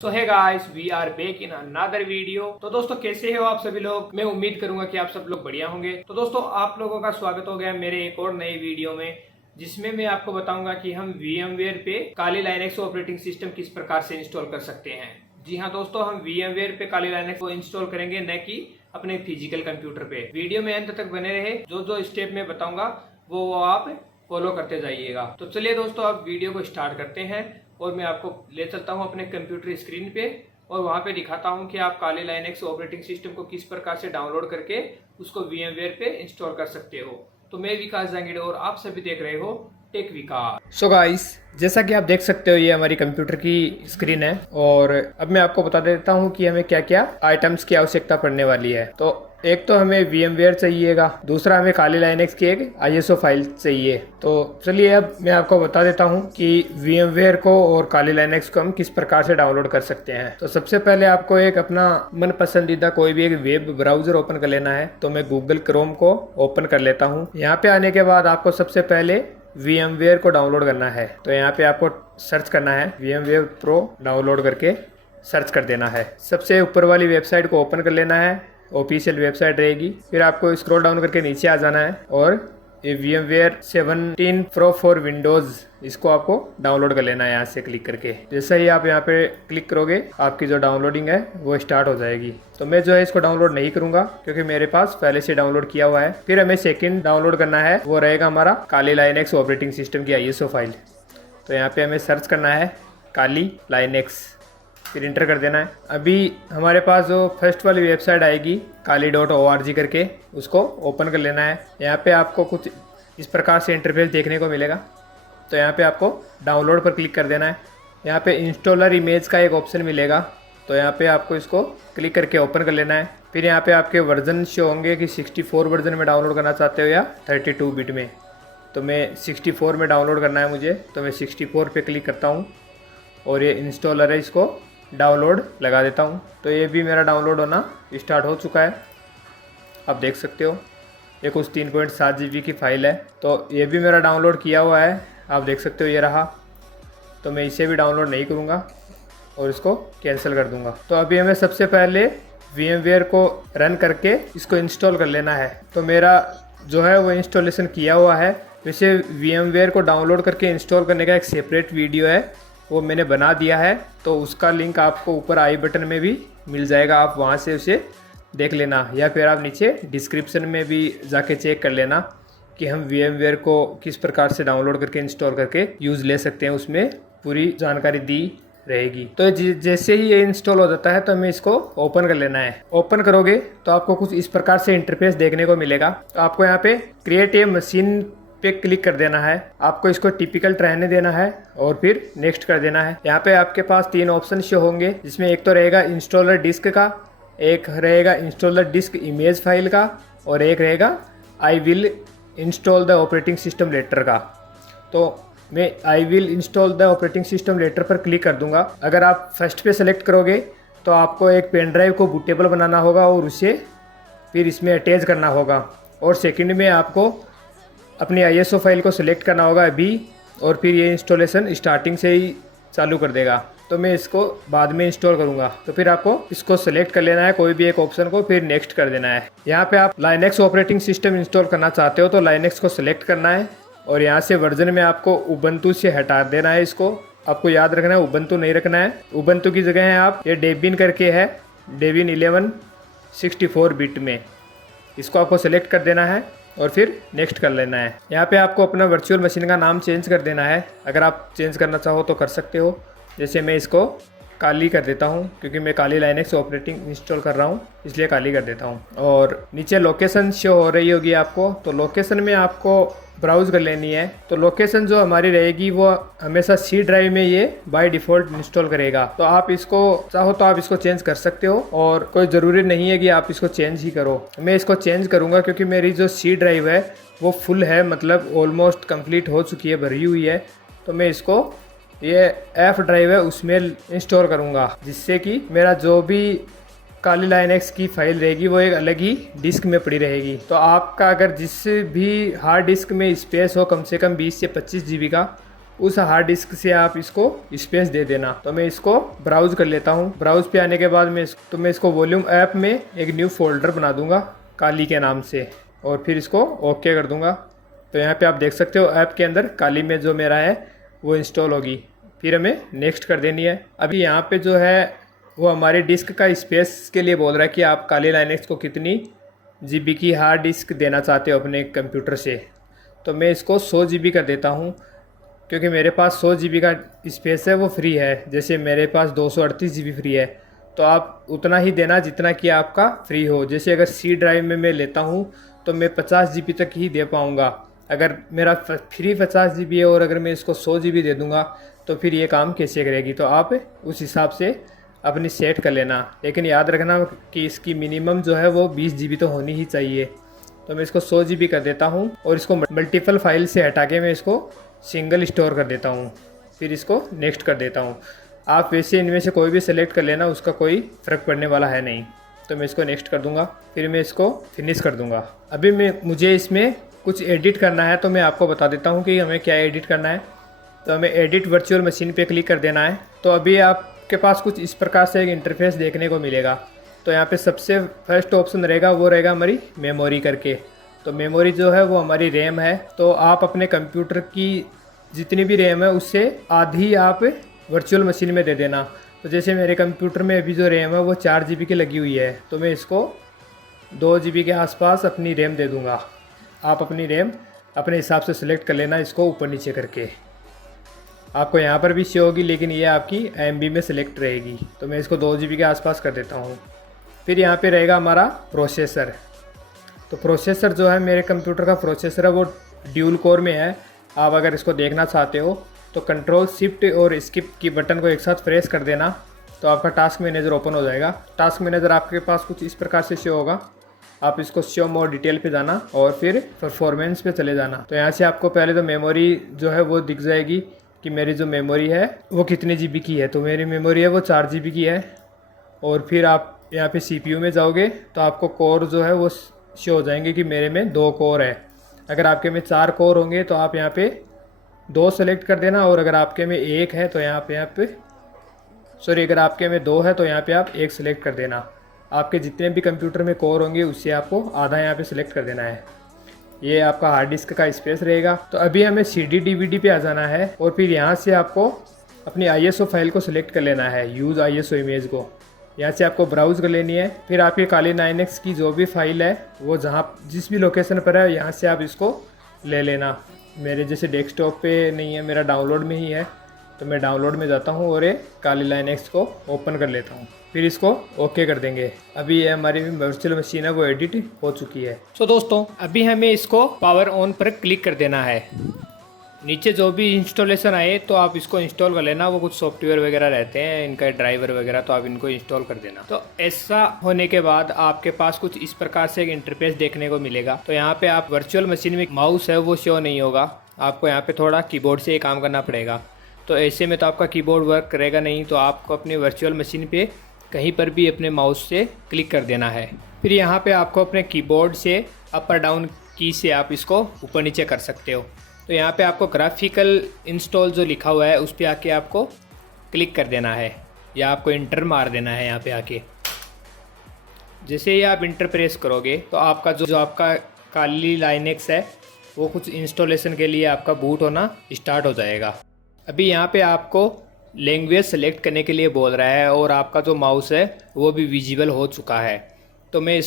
सो है guys, we are back in another video. तो दोस्तों कैसे हो आप सभी लोग। मैं उम्मीद करूंगा कि आप सब लोग बढ़िया होंगे। तो दोस्तों आप लोगों का स्वागत हो गया मेरे एक और नए वीडियो में, जिसमें मैं आपको बताऊंगा कि हम VMware पे काली लाइनेक्स ऑपरेटिंग सिस्टम किस प्रकार से इंस्टॉल कर सकते हैं। जी हाँ दोस्तों, हम VMware पे काली लाइनेक्स को इंस्टॉल करेंगे, न कि अपने फिजिकल कंप्यूटर पे। वीडियो में अंत तक बने रहे, जो जो स्टेप मैं बताऊंगा वो आप फॉलो करते जाइएगा। तो चलिए दोस्तों अब वीडियो को स्टार्ट करते हैं और मैं आपको ले चलता हूं अपने कंप्यूटर स्क्रीन पे और वहां पे दिखाता हूं कि आप काली लाइनेक्स ऑपरेटिंग सिस्टम को किस प्रकार से डाउनलोड करके उसको VMware पे इंस्टॉल कर सकते हो। तो मैं विकास जांगिड़े और आप सभी देख रहे हो टेक विकास। सो गाइस, जैसा कि आप देख सकते हो ये हमारी कंप्यूटर की स्क्रीन है और अब मैं आपको बता देता हूँ कि हमें क्या क्या आइटम्स की आवश्यकता पड़ने वाली है। तो एक तो हमें VMware चाहिएगा, दूसरा हमें काली लाइनेक्स की एक ISO फाइल चाहिए। तो चलिए अब मैं आपको बता देता हूँ कि VMware को और काली लाइनेक्स को हम किस प्रकार से डाउनलोड कर सकते हैं। तो सबसे पहले आपको एक अपना मन पसंदीदा कोई भी एक वेब ब्राउजर ओपन कर लेना है। तो मैं गूगल क्रोम को ओपन कर लेता हूँ। यहाँ पे आने के बाद आपको सबसे पहले VMware को डाउनलोड करना है। तो यहाँ पे आपको सर्च करना है VMware Pro, डाउनलोड करके सर्च कर देना है। सबसे ऊपर वाली वेबसाइट को ओपन कर लेना है, ऑफिशियल वेबसाइट रहेगी। फिर आपको स्क्रॉल डाउन करके नीचे आ जाना है और ये VMware 17 Pro for Windows, इसको आपको डाउनलोड कर लेना है यहाँ से क्लिक करके। जैसे ही आप यहाँ पे क्लिक करोगे आपकी जो डाउनलोडिंग है वो स्टार्ट हो जाएगी। तो मैं जो है इसको डाउनलोड नहीं करूँगा क्योंकि मेरे पास पहले से डाउनलोड किया हुआ है। फिर हमें सेकंड डाउनलोड करना है, वो रहेगा हमारा काली लाइनेक्स ऑपरेटिंग सिस्टम की ISO फाइल। तो यहाँ पे हमें सर्च करना है काली लाइनेक्स, फिर इंटर कर देना है। अभी हमारे पास जो फर्स्ट वाली वेबसाइट आएगी kali.org करके, उसको ओपन कर लेना है। यहाँ पे आपको कुछ इस प्रकार से इंटरफेस देखने को मिलेगा। तो यहाँ पे आपको डाउनलोड पर क्लिक कर देना है। यहाँ पे इंस्टॉलर इमेज का एक ऑप्शन मिलेगा, तो यहाँ पे आपको इसको क्लिक करके ओपन कर लेना है। फिर यहाँ पे आपके वर्जन शो होंगे कि 64 वर्जन में डाउनलोड करना चाहते हो या 32 बिट में। तो मैं 64 में डाउनलोड करना है मुझे, तो मैं 64 पे क्लिक करता हूँ और ये इंस्टॉलर है, इसको डाउनलोड लगा देता हूँ। तो ये भी मेरा डाउनलोड होना स्टार्ट हो चुका है, आप देख सकते हो। ये कुछ 3.7 GB की फ़ाइल है। तो ये भी मेरा डाउनलोड किया हुआ है, आप देख सकते हो, ये रहा। तो मैं इसे भी डाउनलोड नहीं करूँगा और इसको कैंसिल कर दूँगा। तो अभी हमें सबसे पहले VMware को रन करके इसको इंस्टॉल कर लेना है। तो मेरा जो है वो इंस्टॉलेशन किया हुआ है। वैसे VMware को डाउनलोड करके इंस्टॉल करने का एक सेपरेट वीडियो है, वो मैंने बना दिया है। तो उसका लिंक आपको ऊपर आई बटन में भी मिल जाएगा, आप वहाँ से उसे देख लेना, या फिर आप नीचे डिस्क्रिप्शन में भी जाके चेक कर लेना कि हम VMware को किस प्रकार से डाउनलोड करके इंस्टॉल करके यूज़ ले सकते हैं। उसमें पूरी जानकारी दी रहेगी। तो जैसे ही ये इंस्टॉल हो जाता है तो हमें इसको ओपन कर लेना है। ओपन करोगे तो आपको कुछ इस प्रकार से इंटरफेस देखने को मिलेगा। तो आपको यहाँ पे क्रिएट ए मशीन पे क्लिक कर देना है। आपको इसको टिपिकल रहने देना है और फिर नेक्स्ट कर देना है। यहाँ पे आपके पास 3 ऑप्शन शो होंगे, जिसमें एक तो रहेगा इंस्टॉलर डिस्क का, एक रहेगा इंस्टॉलर डिस्क इमेज फाइल का और एक रहेगा I will install the operating system later का। तो मैं I will install the operating system later पर क्लिक कर दूंगा। अगर आप फर्स्ट पे सेलेक्ट करोगे तो आपको एक पेन ड्राइव को बूटेबल बनाना होगा और उसे फिर इसमें अटैच करना होगा। और सेकंड में आपको अपनी ISO फाइल को सिलेक्ट करना होगा अभी, और फिर ये इंस्टॉलेशन स्टार्टिंग से ही चालू कर देगा। तो मैं इसको बाद में इंस्टॉल करूंगा। तो फिर आपको इसको सिलेक्ट कर लेना है, कोई भी एक ऑप्शन को, फिर नेक्स्ट कर देना है। यहाँ पे आप लाइनेक्स ऑपरेटिंग सिस्टम इंस्टॉल करना चाहते हो तो लाइनेक्स को सिलेक्ट करना है और यहाँ से वर्जन में आपको उबंटू से हटा देना है। इसको आपको याद रखना है, उबंटू नहीं रखना है। उबंटू की जगह है आप ये डेबिन करके है, डेबिन 11 64 बिट में, इसको आपको सिलेक्ट कर देना है और फिर नेक्स्ट कर लेना है। यहाँ पे आपको अपना वर्चुअल मशीन का नाम चेंज कर देना है। अगर आप चेंज करना चाहो तो कर सकते हो। जैसे मैं इसको काली कर देता हूँ क्योंकि मैं काली लाइनेक्स ऑपरेटिंग इंस्टॉल कर रहा हूँ, इसलिए काली कर देता हूँ। और नीचे लोकेशन शो हो रही होगी आपको, तो लोकेशन में आपको ब्राउज कर लेनी है। तो लोकेशन जो हमारी रहेगी वो हमेशा C ड्राइव में ये बाय डिफ़ॉल्ट इंस्टॉल करेगा। तो आप इसको चाहो तो आप इसको चेंज कर सकते हो और कोई ज़रूरी नहीं है कि आप इसको चेंज ही करो। मैं इसको चेंज करूँगा क्योंकि मेरी जो C ड्राइव है वो फुल है, मतलब ऑलमोस्ट कंप्लीट हो चुकी है, भरी हुई है। तो मैं इसको ये F ड्राइव है उसमें इंस्टॉल करूँगा, जिससे कि मेरा जो भी काली लाइनेक्स की फाइल रहेगी वो एक अलग ही डिस्क में पड़ी रहेगी। तो आपका अगर जिस भी हार्ड डिस्क में स्पेस हो कम से कम 20 से 25 GB का, उस हार्ड डिस्क से आप इसको स्पेस दे देना। तो मैं इसको ब्राउज कर लेता हूँ। ब्राउज पे आने के बाद मैं इसको वॉल्यूम ऐप में एक न्यू फोल्डर बना दूंगा काली के नाम से, और फिर इसको ओके कर दूंगा। तो यहाँ पे आप देख सकते हो ऐप के अंदर काली में जो मेरा है वो इंस्टॉल होगी। फिर हमें नेक्स्ट कर देनी है। अभी यहाँ पे जो है वो हमारे डिस्क का स्पेस के लिए बोल रहा है कि आप काली लाइनेक्स को कितनी GB की हार्ड डिस्क देना चाहते हो अपने कंप्यूटर से। तो मैं इसको 100 GB कर देता हूँ, क्योंकि मेरे पास 100 GB का स्पेस है वो फ्री है। जैसे मेरे पास 238 GB फ्री है, तो आप उतना ही देना जितना कि आपका फ्री हो। जैसे अगर C ड्राइव में मैं लेता हूँ तो मैं 50 GB तक ही दे पाऊँगा। अगर मेरा फ्री 50 GB है और अगर मैं इसको 100 GB दे दूँगा तो फिर ये काम कैसे करेगी। तो आप उस हिसाब से अपनी सेट कर लेना, लेकिन याद रखना कि इसकी मिनिमम जो है वो 20 GB तो होनी ही चाहिए। तो मैं इसको 100 GB कर देता हूँ और इसको मल्टीपल फाइल से हटा के मैं इसको सिंगल स्टोर कर देता हूँ। फिर इसको नेक्स्ट कर देता हूँ। आप वैसे इनमें से कोई भी सिलेक्ट कर लेना, उसका कोई फ़र्क पड़ने वाला है नहीं। तो मैं इसको नेक्स्ट कर दूँगा, फिर मैं इसको फिनिश कर दूँगा। अभी मुझे इसमें कुछ एडिट करना है, तो मैं आपको बता देता हूँ कि हमें क्या एडिट करना है। तो हमें एडिट वर्चुअल मशीन पे क्लिक कर देना है। तो अभी आपके पास कुछ इस प्रकार से एक इंटरफेस देखने को मिलेगा। तो यहाँ पे सबसे फर्स्ट ऑप्शन रहेगा वो रहेगा हमारी मेमोरी करके। तो मेमोरी जो है वो हमारी रैम है। तो आप अपने कंप्यूटर की जितनी भी रैम है उससे आधी आप वर्चुअल मशीन में दे देना। तो जैसे मेरे कंप्यूटर में अभी जो रैम है वो 4 GB की लगी हुई है, तो मैं इसको 2 GB के आसपास अपनी रैम दे दूँगा। आप अपनी रैम अपने हिसाब से सिलेक्ट कर लेना, इसको ऊपर नीचे करके। आपको यहाँ पर भी शो होगी, लेकिन ये आपकी MB में सिलेक्ट रहेगी। तो मैं इसको 2 GB के आसपास कर देता हूँ। फिर यहाँ पे रहेगा हमारा प्रोसेसर। तो प्रोसेसर जो है मेरे कंप्यूटर का प्रोसेसर है वो ड्यूल कोर में है। आप अगर इसको देखना चाहते हो तो कंट्रोल शिफ्ट और स्किप की बटन को एक साथ प्रेस कर देना, तो आपका टास्क मैनेजर ओपन हो जाएगा। टास्क मैनेजर आपके पास कुछ इस प्रकार से शो होगा। आप इसको शो मोर डिटेल पे जाना और फिर परफॉर्मेंस पे चले जाना। तो यहाँ से आपको पहले तो मेमोरी जो है वो दिख जाएगी कि मेरी जो मेमोरी है वो कितने GB की है। तो मेरी मेमोरी है वो 4 GB की है। और फिर आप यहाँ पे CPU में जाओगे तो आपको कोर जो है वो शो हो जाएंगे कि मेरे में 2 कोर है। अगर आपके में 4 कोर होंगे तो आप यहाँ पे 2 सेलेक्ट कर देना, और अगर आपके में 1 है तो अगर आपके में 2 है तो यहाँ पे आप 1 सेलेक्ट कर देना। आपके जितने भी कंप्यूटर में कोर होंगे उससे आपको आधा यहाँ पे सिलेक्ट कर देना है। ये आपका हार्ड डिस्क का स्पेस रहेगा। तो अभी हमें CD DVD पे आ जाना है, और फिर यहाँ से आपको अपनी ISO फाइल को सिलेक्ट कर लेना है, यूज़ ISO इमेज को। यहाँ से आपको ब्राउज़ कर लेनी है। फिर आपकी काली लाइनेक्स की जो भी फाइल है वो जिस भी लोकेशन पर है यहाँ से आप इसको ले लेना। मेरे जैसे डेस्कटॉप पे नहीं है, मेरा डाउनलोड में ही है, तो मैं डाउनलोड में जाता हूँ और ये काली लाइनेक्स को ओपन कर लेता हूँ। फिर इसको ओके कर देंगे। अभी ये हमारी वर्चुअल मशीन है वो एडिट हो चुकी है। तो दोस्तों अभी हमें इसको पावर ऑन पर क्लिक कर देना है। नीचे जो भी इंस्टॉलेशन आए तो आप इसको इंस्टॉल कर लेना। वो कुछ सॉफ्टवेयर वगैरह रहते हैं इनका, ड्राइवर वगैरह, तो आप इनको इंस्टॉल कर देना। तो ऐसा होने के बाद आपके पास कुछ इस प्रकार से एक इंटरफेस देखने को मिलेगा। तो यहाँ पे आप वर्चुअल मशीन में माउस है वो शो नहीं होगा, आपको यहाँ पे थोड़ा कीबोर्ड से ही काम करना पड़ेगा। तो ऐसे में तो आपका कीबोर्ड वर्क करेगा नहीं। तो आपको अपनी वर्चुअल मशीन पे कहीं पर भी अपने माउस से क्लिक कर देना है। फिर यहाँ पे आपको अपने कीबोर्ड से अप और डाउन की से आप इसको ऊपर नीचे कर सकते हो। तो यहाँ पे आपको ग्राफिकल इंस्टॉल जो लिखा हुआ है उस पर आके आपको क्लिक कर देना है, या आपको इंटर मार देना है यहाँ पे आके। जैसे ही आप इंटर प्रेस करोगे तो आपका जो आपका काली लाइनेक्स है वो कुछ इंस्टॉलेशन के लिए आपका बूट होना स्टार्ट हो जाएगा। अभी यहाँ पे आपको लैंग्वेज सेलेक्ट करने के लिए बोल रहा है, और आपका जो माउस है वो भी विजिबल हो चुका है। तो मैं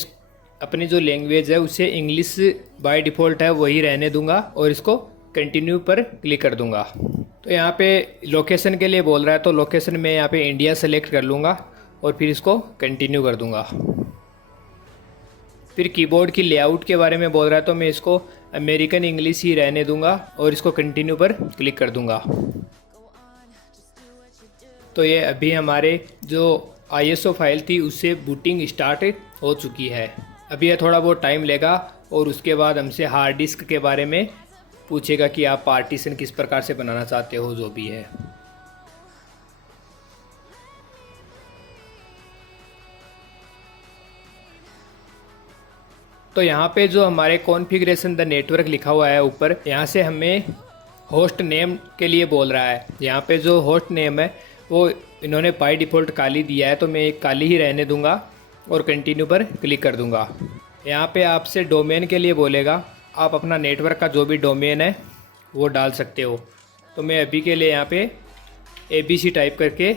अपनी जो लैंग्वेज है उसे इंग्लिश बाय डिफ़ॉल्ट है वही रहने दूंगा, और इसको कंटिन्यू पर क्लिक कर दूंगा। तो यहाँ पे लोकेशन के लिए बोल रहा है, तो लोकेशन में यहाँ पे इंडिया सेलेक्ट कर लूँगा और फिर इसको कंटिन्यू कर दूंगा। फिर कीबोर्ड की लेआउट के बारे में बोल रहा है, तो मैं इसको अमेरिकन इंग्लिश ही रहने दूंगा और इसको कंटिन्यू पर क्लिक कर दूंगा। तो ये अभी हमारे जो ISO फाइल थी उससे बूटिंग स्टार्ट हो चुकी है। अभी ये थोड़ा बहुत टाइम लेगा, और उसके बाद हमसे हार्ड डिस्क के बारे में पूछेगा कि आप पार्टीशन किस प्रकार से बनाना चाहते हो, जो भी है। तो यहाँ पे जो हमारे कॉन्फ़िगरेशन द नेटवर्क लिखा हुआ है ऊपर, यहाँ से हमें होस्ट नेम के लिए बोल रहा है। यहाँ पे जो होस्ट नेम है वो इन्होंने बाय डिफ़ॉल्ट काली दिया है, तो मैं एक काली ही रहने दूंगा और कंटिन्यू पर क्लिक कर दूंगा। यहाँ पे आपसे डोमेन के लिए बोलेगा, आप अपना नेटवर्क का जो भी डोमेन है वो डाल सकते हो। तो मैं अभी के लिए यहाँ पे abc टाइप करके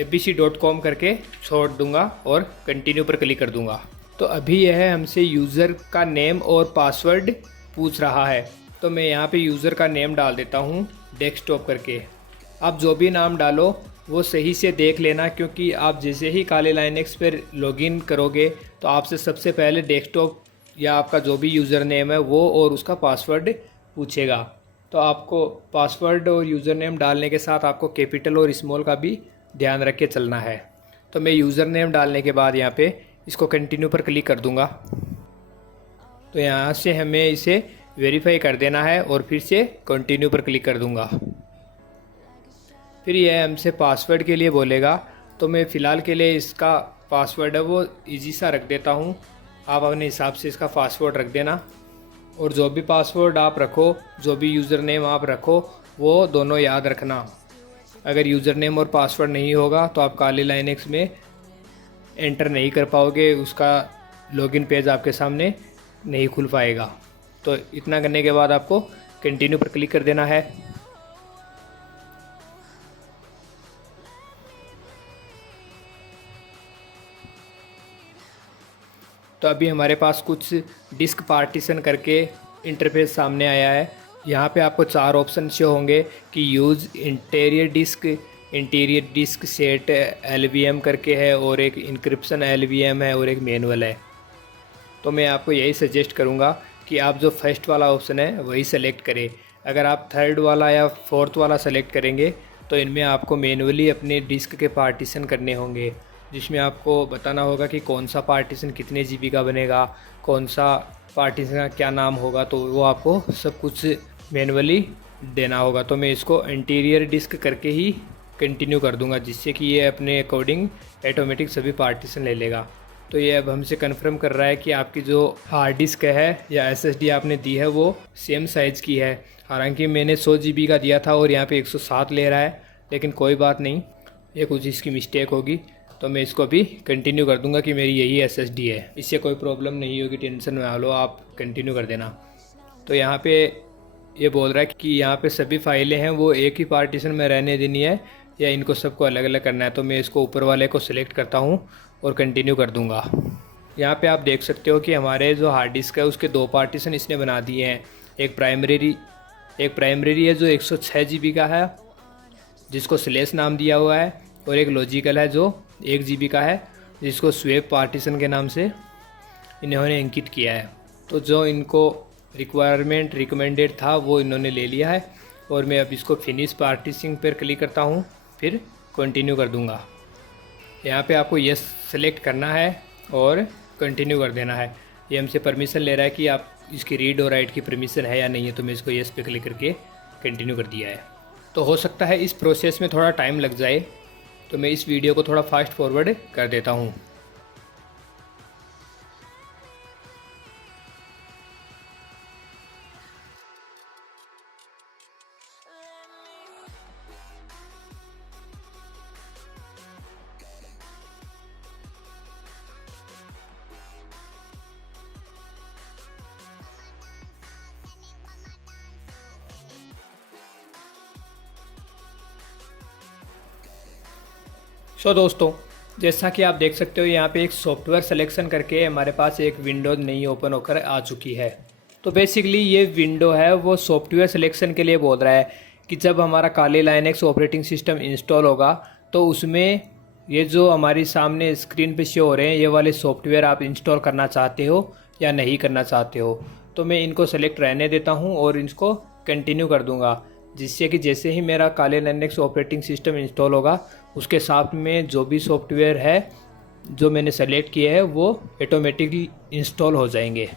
abc.com करके छोड़ दूंगा और कंटिन्यू पर क्लिक कर दूंगा। तो अभी यह हमसे यूज़र का नेम और पासवर्ड पूछ रहा है, तो मैं यहाँ पे यूज़र का नेम डाल देता हूँ डेस्कटॉप करके। आप जो भी नाम डालो वो सही से देख लेना, क्योंकि आप जैसे ही काले लाइनेक्स पर लॉगिन करोगे तो आपसे सबसे पहले डेस्कटॉप या आपका जो भी यूज़र नेम है वो और उसका पासवर्ड पूछेगा। तो आपको पासवर्ड और यूज़र नेम डालने के साथ आपको कैपिटल और स्मॉल का भी ध्यान रख के चलना है। तो मैं यूज़र नेम डालने के बाद यहाँ पे इसको कंटिन्यू पर क्लिक कर दूंगा। तो यहाँ से हमें इसे वेरीफाई कर देना है और फिर से कंटिन्यू पर क्लिक कर दूंगा। फिर यह हमसे पासवर्ड के लिए बोलेगा, तो मैं फ़िलहाल के लिए इसका पासवर्ड है वो इजी सा रख देता हूँ। आप अपने हिसाब से इसका पासवर्ड रख देना, और जो भी पासवर्ड आप रखो, जो भी यूज़र नेम आप रखो, वो दोनों याद रखना। अगर यूज़र नेम और पासवर्ड नहीं होगा तो आप काले लाइनेक्स में एंटर नहीं कर पाओगे, उसका लॉगिन पेज आपके सामने नहीं खुल पाएगा। तो इतना करने के बाद आपको कंटिन्यू पर क्लिक कर देना है। तो अभी हमारे पास कुछ डिस्क पार्टीशन करके इंटरफेस सामने आया है। यहाँ पे आपको 4 ऑप्शन शो होंगे कि use entire disk set LVM करके है, और एक इंक्रिप्शन LVM है, और एक मैनुअल है। तो मैं आपको यही सजेस्ट करूँगा कि आप जो फर्स्ट वाला ऑप्शन है वही सेलेक्ट करें। अगर आप थर्ड वाला या फोर्थ वाला सेलेक्ट करेंगे तो इनमें आपको मैनुअली अपने डिस्क के पार्टीशन करने होंगे, जिसमें आपको बताना होगा कि कौन सा पार्टीशन कितने GB का बनेगा, कौन सा पार्टीशन का क्या नाम होगा, तो वो आपको सब कुछ मैनुअली देना होगा। तो मैं इसको इंटीरियर डिस्क करके ही कंटिन्यू कर दूंगा, जिससे कि ये अपने अकॉर्डिंग ऑटोमेटिक सभी पार्टीशन ले लेगा। तो ये अब हमसे कंफर्म कर रहा है कि आपकी जो हार्ड डिस्क है या SSD आपने दी है वो सेम साइज़ की है। हालांकि मैंने 100 GB का दिया था और यहाँ पे 107 ले रहा है, लेकिन कोई बात नहीं, ये कुछ इसकी मिस्टेक होगी। तो मैं इसको भी कंटिन्यू कर दूंगा कि मेरी यही SSD है, इससे कोई प्रॉब्लम नहीं होगी, टेंशन ना लो, आप कंटिन्यू कर देना। तो यहाँ पे ये बोल रहा है कि यहाँ पे सभी फाइलें हैं वो एक ही पार्टीशन में रहने देनी है या इनको सबको अलग अलग करना है। तो मैं इसको ऊपर वाले को सिलेक्ट करता हूँ और कंटिन्यू कर दूँगा। यहाँ पे आप देख सकते हो कि हमारे जो हार्ड डिस्क है उसके 2 पार्टीशन इसने बना दिए हैं। एक प्राइमरी है जो 106 GB का है, जिसको स्लेश नाम दिया हुआ है, और एक लॉजिकल है जो 1 GB का है, जिसको स्वेप पार्टीशन के नाम से इन्होंने अंकित किया है। तो जो इनको रिक्वायरमेंट रिकमेंडेड था वो इन्होंने ले लिया है, और मैं अब इसको फिनिश पार्टीशनिंग पर क्लिक करता हूँ, फिर कंटिन्यू कर दूँगा। यहाँ पे आपको यस सेलेक्ट करना है और कंटिन्यू कर देना है। ये हमसे परमिशन ले रहा है कि आप इसकी रीड और राइट की परमिशन है या नहीं है, तो मैं इसको यस पे क्लिक करके कंटिन्यू कर दिया है। तो हो सकता है इस प्रोसेस में थोड़ा टाइम लग जाए, तो मैं इस वीडियो को थोड़ा फास्ट फॉरवर्ड कर देता हूँ। दोस्तों, जैसा कि आप देख सकते हो यहाँ पे एक सॉफ्टवेयर सिलेक्शन करके हमारे पास एक विंडो नई ओपन होकर आ चुकी है। तो बेसिकली ये विंडो है वो सॉफ्टवेयर सिलेक्शन के लिए बोल रहा है कि जब हमारा काले लाइनेक्स ऑपरेटिंग सिस्टम इंस्टॉल होगा तो उसमें ये जो हमारी सामने स्क्रीन पे शो हो रहे हैं ये वाले सॉफ्टवेयर आप इंस्टॉल करना चाहते हो या नहीं करना चाहते हो। तो मैं इनको सेलेक्ट रहने देता हूँ और इसको कंटिन्यू कर दूँगा, जिससे कि जैसे ही मेरा काले लाइनेक्स ऑपरेटिंग सिस्टम इंस्टॉल होगा उसके साथ में जो भी सॉफ्टवेयर है जो मैंने सेलेक्ट किए हैं वो ऑटोमेटिकली इंस्टॉल हो जाएंगे।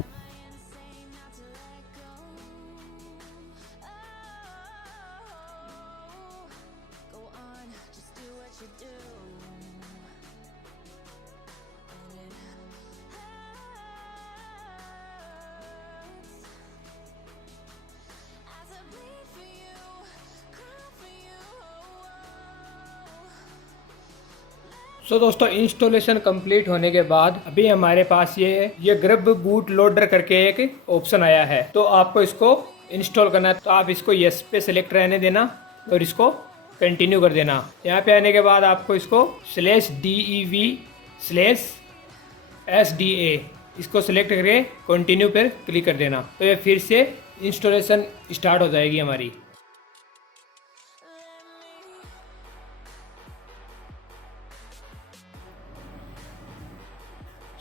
सो दोस्तों इंस्टॉलेशन कंप्लीट होने के बाद अभी हमारे पास ये ग्रब बूट लोडर करके एक ऑप्शन आया है। तो आपको इसको इंस्टॉल करना है, तो आप इसको यस पे सेलेक्ट रहने देना और इसको कंटिन्यू कर देना। यहाँ पे आने के बाद आपको इसको /dev/sda इसको सेलेक्ट करके कंटिन्यू पर क्लिक कर देना। तो ये फिर से इंस्टॉलेशन स्टार्ट हो जाएगी हमारी।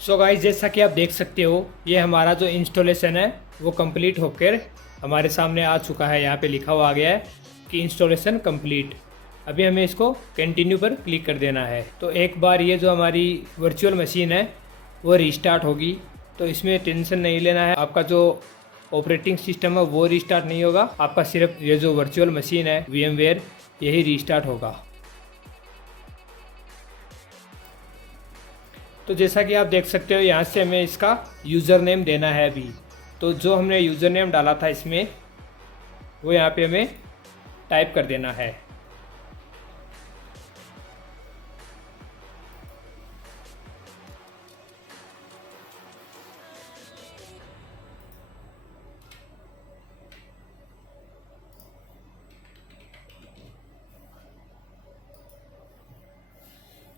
सो गाइस, जैसा कि आप देख सकते हो ये हमारा जो इंस्टॉलेशन है वो कंप्लीट होकर हमारे सामने आ चुका है। यहाँ पे लिखा हुआ आ गया है कि इंस्टॉलेशन कंप्लीट। अभी हमें इसको कंटिन्यू पर क्लिक कर देना है। तो एक बार ये जो हमारी वर्चुअल मशीन है वो रीस्टार्ट होगी, तो इसमें टेंशन नहीं लेना है। आपका जो ऑपरेटिंग सिस्टम है वो रीस्टार्ट नहीं होगा, आपका सिर्फ ये जो वर्चुअल मशीन है VMware यही रीस्टार्ट होगा। तो जैसा कि आप देख सकते हो यहाँ से हमें इसका यूज़र नेम देना है अभी। तो जो हमने यूज़र नेम डाला था इसमें वो यहाँ पे हमें टाइप कर देना है।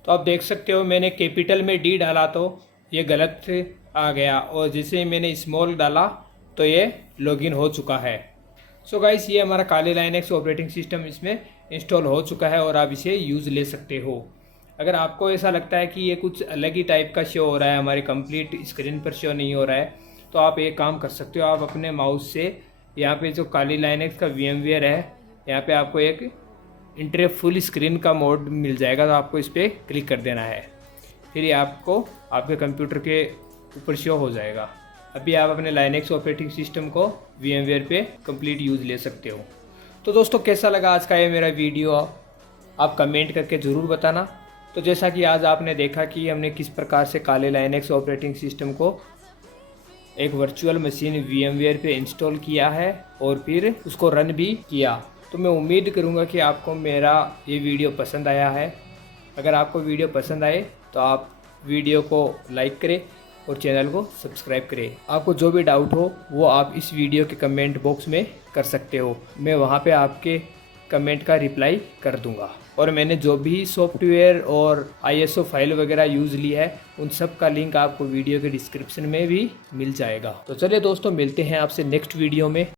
तो आप देख सकते हो मैंने कैपिटल में D डाला तो ये गलत आ गया, और जैसे मैंने स्मॉल डाला तो ये लॉगिन हो चुका है। सो गाइस, ये हमारा काली लाइनेक्स ऑपरेटिंग सिस्टम इसमें इंस्टॉल हो चुका है और आप इसे यूज़ ले सकते हो। अगर आपको ऐसा लगता है कि ये कुछ अलग ही टाइप का शो हो रहा है, हमारे कंप्लीट स्क्रीन पर शो नहीं हो रहा है, तो आप एक काम कर सकते हो। आप अपने माउस से यहाँ पे जो काली लाइनेक्स का VMware है, यहाँ पे आपको एक इंटर फुल स्क्रीन का मोड मिल जाएगा, तो आपको इस पर क्लिक कर देना है। फिर ये आपको आपके कंप्यूटर के ऊपर शो हो जाएगा। अभी आप अपने लाइनेक्स ऑपरेटिंग सिस्टम को VMware पे कंप्लीट यूज़ ले सकते हो। तो दोस्तों, कैसा लगा आज का ये मेरा वीडियो आप कमेंट करके ज़रूर बताना। तो जैसा कि आज आपने देखा कि हमने किस प्रकार से काले लाइनेक्स ऑपरेटिंग सिस्टम को एक वर्चुअल मशीन VMware पे इंस्टॉल किया है और फिर उसको रन भी किया। तो मैं उम्मीद करूंगा कि आपको मेरा ये वीडियो पसंद आया है। अगर आपको वीडियो पसंद आए तो आप वीडियो को लाइक करें और चैनल को सब्सक्राइब करें। आपको जो भी डाउट हो वो आप इस वीडियो के कमेंट बॉक्स में कर सकते हो, मैं वहाँ पे आपके कमेंट का रिप्लाई कर दूंगा। और मैंने जो भी सॉफ्टवेयर और ISO फाइल वगैरह यूज़ ली है उन सब का लिंक आपको वीडियो के डिस्क्रिप्शन में भी मिल जाएगा। तो चलिए दोस्तों, मिलते हैं आपसे नेक्स्ट वीडियो में।